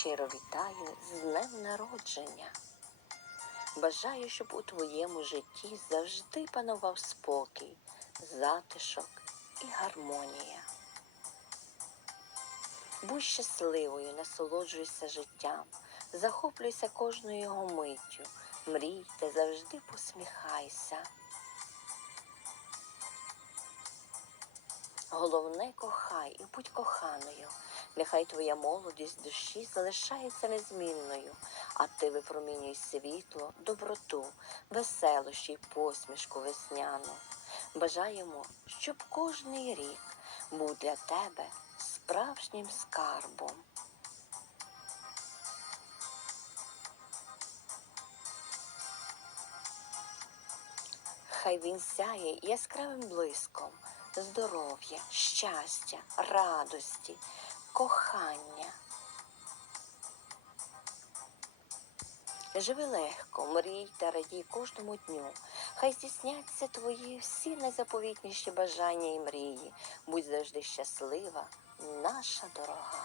щиро вітаю з днем народження. Бажаю, щоб у твоєму житті завжди панував спокій, затишок і гармонія. Будь щасливою, насолоджуйся життям, захоплюйся кожною його миттю, мрій та завжди посміхайся. Головне кохай і будь коханою. Нехай твоя молодість душі залишається незмінною, а ти випромінюй світло, доброту, веселощі й посмішку весняну. Бажаємо, щоб кожний рік був для тебе справжнім скарбом. Хай він сяє яскравим блиском здоров'я, щастя, радості, кохання. Живи легко, мрій та радій кожному дню. Хай здійсняться твої всі найзаповітніші бажання і мрії. Будь завжди щаслива, наша дорога.